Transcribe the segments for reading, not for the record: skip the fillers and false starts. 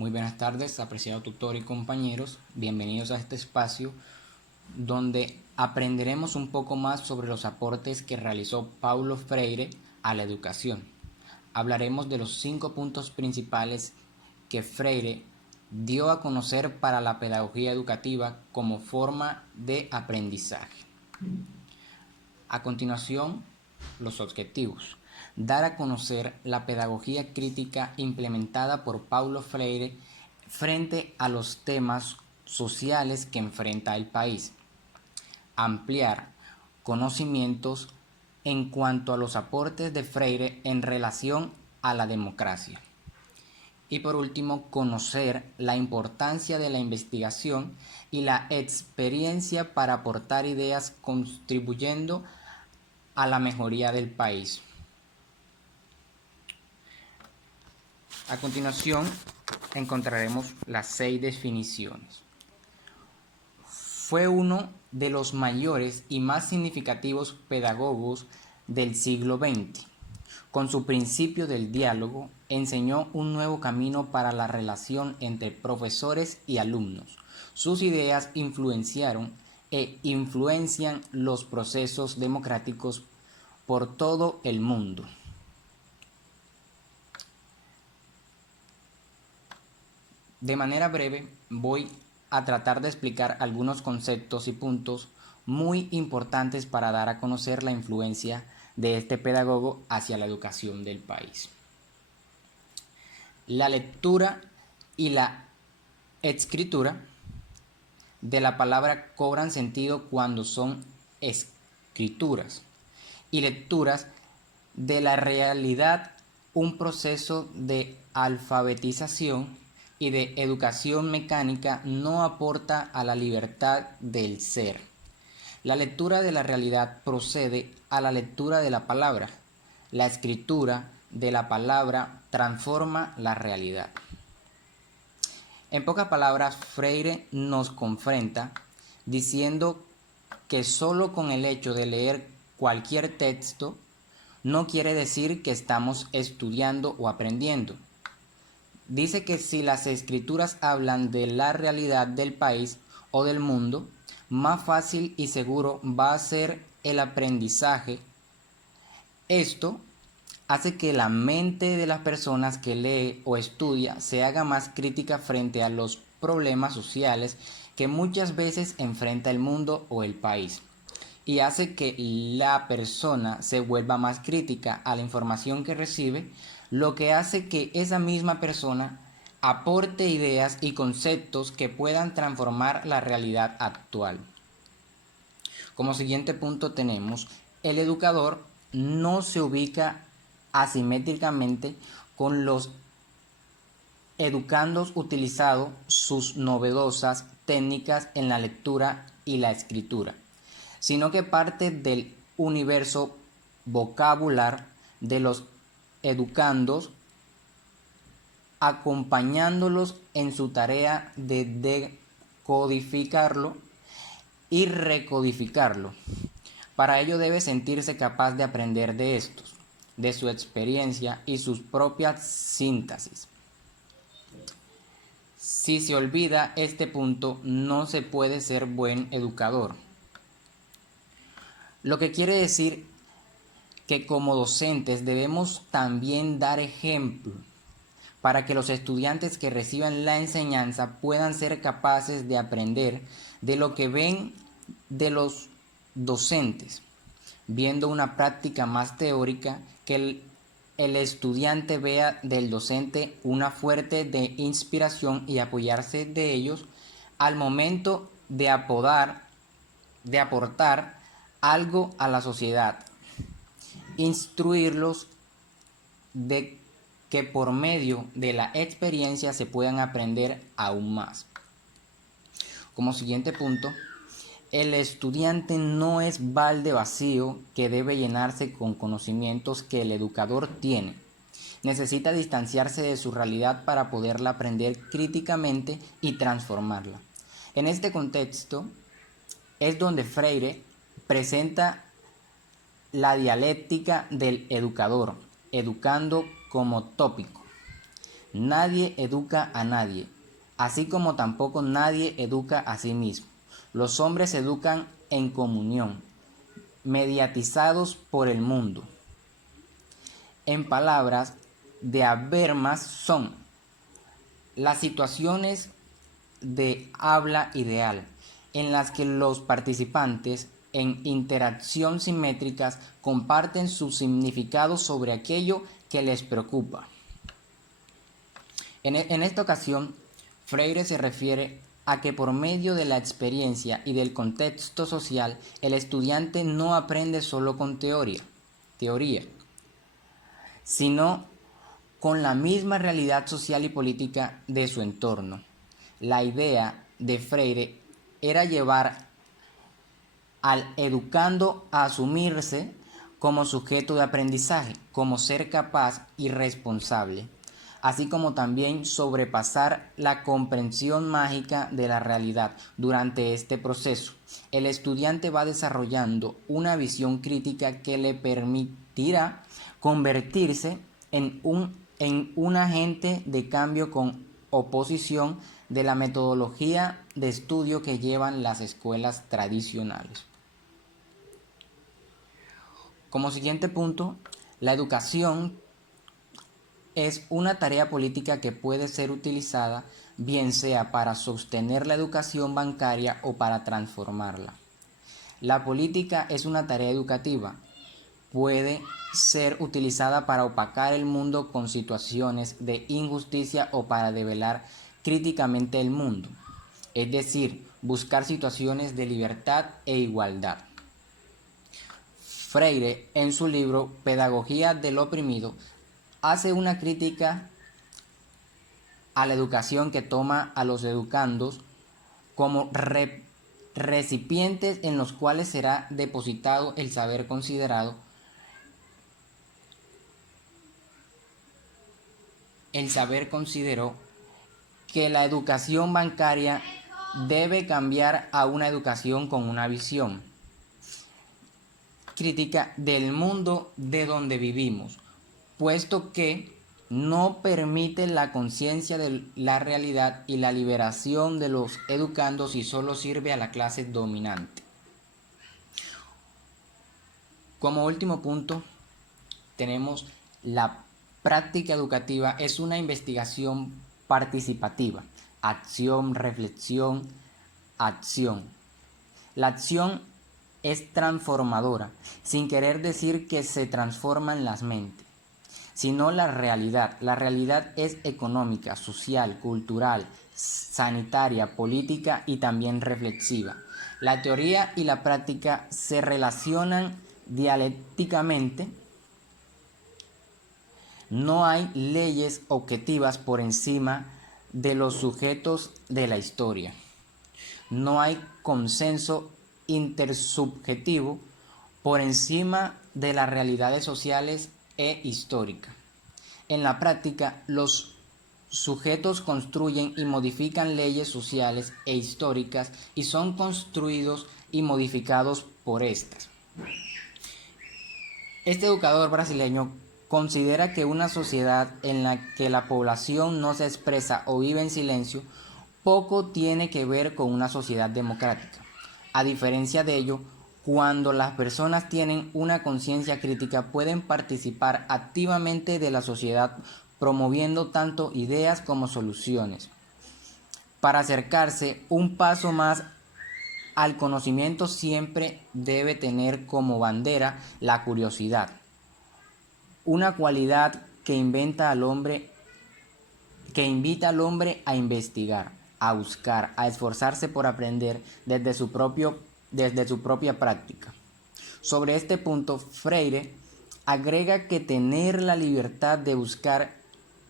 Muy buenas tardes, apreciado tutor y compañeros. Bienvenidos a este espacio donde aprenderemos un poco más sobre los aportes que realizó Paulo Freire a la educación. Hablaremos de los 5 puntos principales que Freire dio a conocer para la pedagogía educativa como forma de aprendizaje. A continuación, los objetivos. Dar a conocer la pedagogía crítica implementada por Paulo Freire frente a los temas sociales que enfrenta el país. Ampliar conocimientos en cuanto a los aportes de Freire en relación a la democracia. Y por último, conocer la importancia de la investigación y la experiencia para aportar ideas contribuyendo a la mejoría del país. A continuación, encontraremos las 6 definiciones. Fue uno de los mayores y más significativos pedagogos del siglo XX. Con su principio del diálogo, enseñó un nuevo camino para la relación entre profesores y alumnos. Sus ideas influenciaron e influencian los procesos democráticos por todo el mundo. De manera breve, voy a tratar de explicar algunos conceptos y puntos muy importantes para dar a conocer la influencia de este pedagogo hacia la educación del país. La lectura y la escritura de la palabra cobran sentido cuando son escrituras y lecturas de la realidad, un proceso de alfabetización y de educación mecánica no aporta a la libertad del ser. La lectura de la realidad procede a la lectura de la palabra. La escritura de la palabra transforma la realidad. En pocas palabras, Freire nos confronta diciendo que solo con el hecho de leer cualquier texto no quiere decir que estamos estudiando o aprendiendo. Dice que si las escrituras hablan de la realidad del país o del mundo, más fácil y seguro va a ser el aprendizaje. Esto hace que la mente de las personas que lee o estudia se haga más crítica frente a los problemas sociales que muchas veces enfrenta el mundo o el país, y hace que la persona se vuelva más crítica a la información que recibe, lo que hace que esa misma persona aporte ideas y conceptos que puedan transformar la realidad actual. Como siguiente punto tenemos, el educador no se ubica asimétricamente con los educandos utilizando sus novedosas técnicas en la lectura y la escritura, sino que parte del universo vocabular de los educandos, acompañándolos en su tarea de decodificarlo y recodificarlo. Para ello debe sentirse capaz de aprender de estos, de su experiencia y sus propias síntesis. Si se olvida este punto, no se puede ser buen educador. Lo que quiere decir que como docentes debemos también dar ejemplo para que los estudiantes que reciban la enseñanza puedan ser capaces de aprender de lo que ven de los docentes, viendo una práctica más teórica, que el estudiante vea del docente una fuente de inspiración y apoyarse de ellos al momento de aportar algo a la sociedad. Instruirlos de que por medio de la experiencia se puedan aprender aún más. Como siguiente punto, el estudiante no es balde vacío que debe llenarse con conocimientos que el educador tiene. Necesita distanciarse de su realidad para poderla aprender críticamente y transformarla. En este contexto es donde Freire presenta la dialéctica del educador, educando como tópico. Nadie educa a nadie, así como tampoco nadie educa a sí mismo. Los hombres se educan en comunión, mediatizados por el mundo. En palabras de Habermas son las situaciones de habla ideal, en las que los participantes en interacción simétricas comparten su significado sobre aquello que les preocupa. En esta ocasión, Freire se refiere a que por medio de la experiencia y del contexto social, el estudiante no aprende solo con teoría, sino con la misma realidad social y política de su entorno. La idea de Freire era llevar al educando a asumirse como sujeto de aprendizaje, como ser capaz y responsable, así como también sobrepasar la comprensión mágica de la realidad. Durante este proceso, el estudiante va desarrollando una visión crítica que le permitirá convertirse en un agente de cambio con oposición de la metodología de estudio que llevan las escuelas tradicionales. Como siguiente punto, la educación es una tarea política que puede ser utilizada bien sea para sostener la educación bancaria o para transformarla. La política es una tarea educativa. Puede ser utilizada para opacar el mundo con situaciones de injusticia o para develar críticamente el mundo, es decir, buscar situaciones de libertad e igualdad. Freire, en su libro Pedagogía del oprimido, hace una crítica a la educación que toma a los educandos como recipientes en los cuales será depositado el saber considerado. El saber consideró que la educación bancaria debe cambiar a una educación con una visión crítica del mundo de donde vivimos, puesto que no permite la conciencia de la realidad y la liberación de los educandos y solo sirve a la clase dominante. Como último punto, tenemos la práctica educativa es una investigación participativa, acción, reflexión, acción. La acción es transformadora, sin querer decir que se transforman las mentes, sino la realidad. La realidad es económica, social, cultural, sanitaria, política y también reflexiva. La teoría y la práctica se relacionan dialécticamente. No hay leyes objetivas por encima de los sujetos de la historia. No hay consenso intersubjetivo por encima de las realidades sociales e históricas. En la práctica, los sujetos construyen y modifican leyes sociales e históricas y son construidos y modificados por estas. Este educador brasileño considera que una sociedad en la que la población no se expresa o vive en silencio poco tiene que ver con una sociedad democrática. A diferencia de ello, cuando las personas tienen una conciencia crítica pueden participar activamente de la sociedad promoviendo tanto ideas como soluciones. Para acercarse un paso más al conocimiento siempre debe tener como bandera la curiosidad, una cualidad que invita al hombre a investigar, a buscar, a esforzarse por aprender desde su propia práctica. Sobre este punto, Freire agrega que tener la libertad de buscar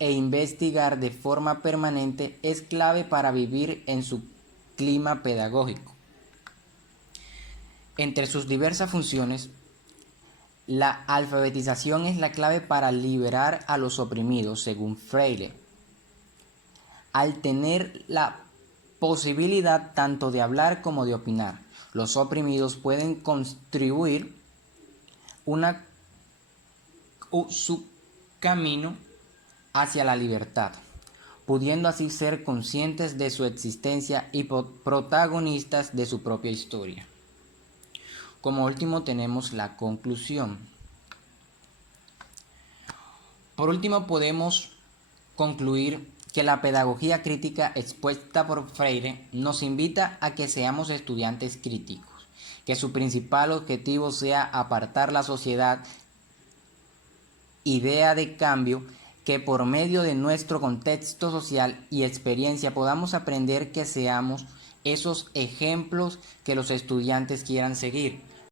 e investigar de forma permanente es clave para vivir en su clima pedagógico. Entre sus diversas funciones, la alfabetización es la clave para liberar a los oprimidos, según Freire. Al tener la posibilidad tanto de hablar como de opinar, los oprimidos pueden construir su camino hacia la libertad, pudiendo así ser conscientes de su existencia y protagonistas de su propia historia. Como último tenemos la conclusión. Por último podemos concluir que la pedagogía crítica expuesta por Freire nos invita a que seamos estudiantes críticos, que su principal objetivo sea apartar la sociedad, idea de cambio, que por medio de nuestro contexto social y experiencia podamos aprender que seamos esos ejemplos que los estudiantes quieran seguir,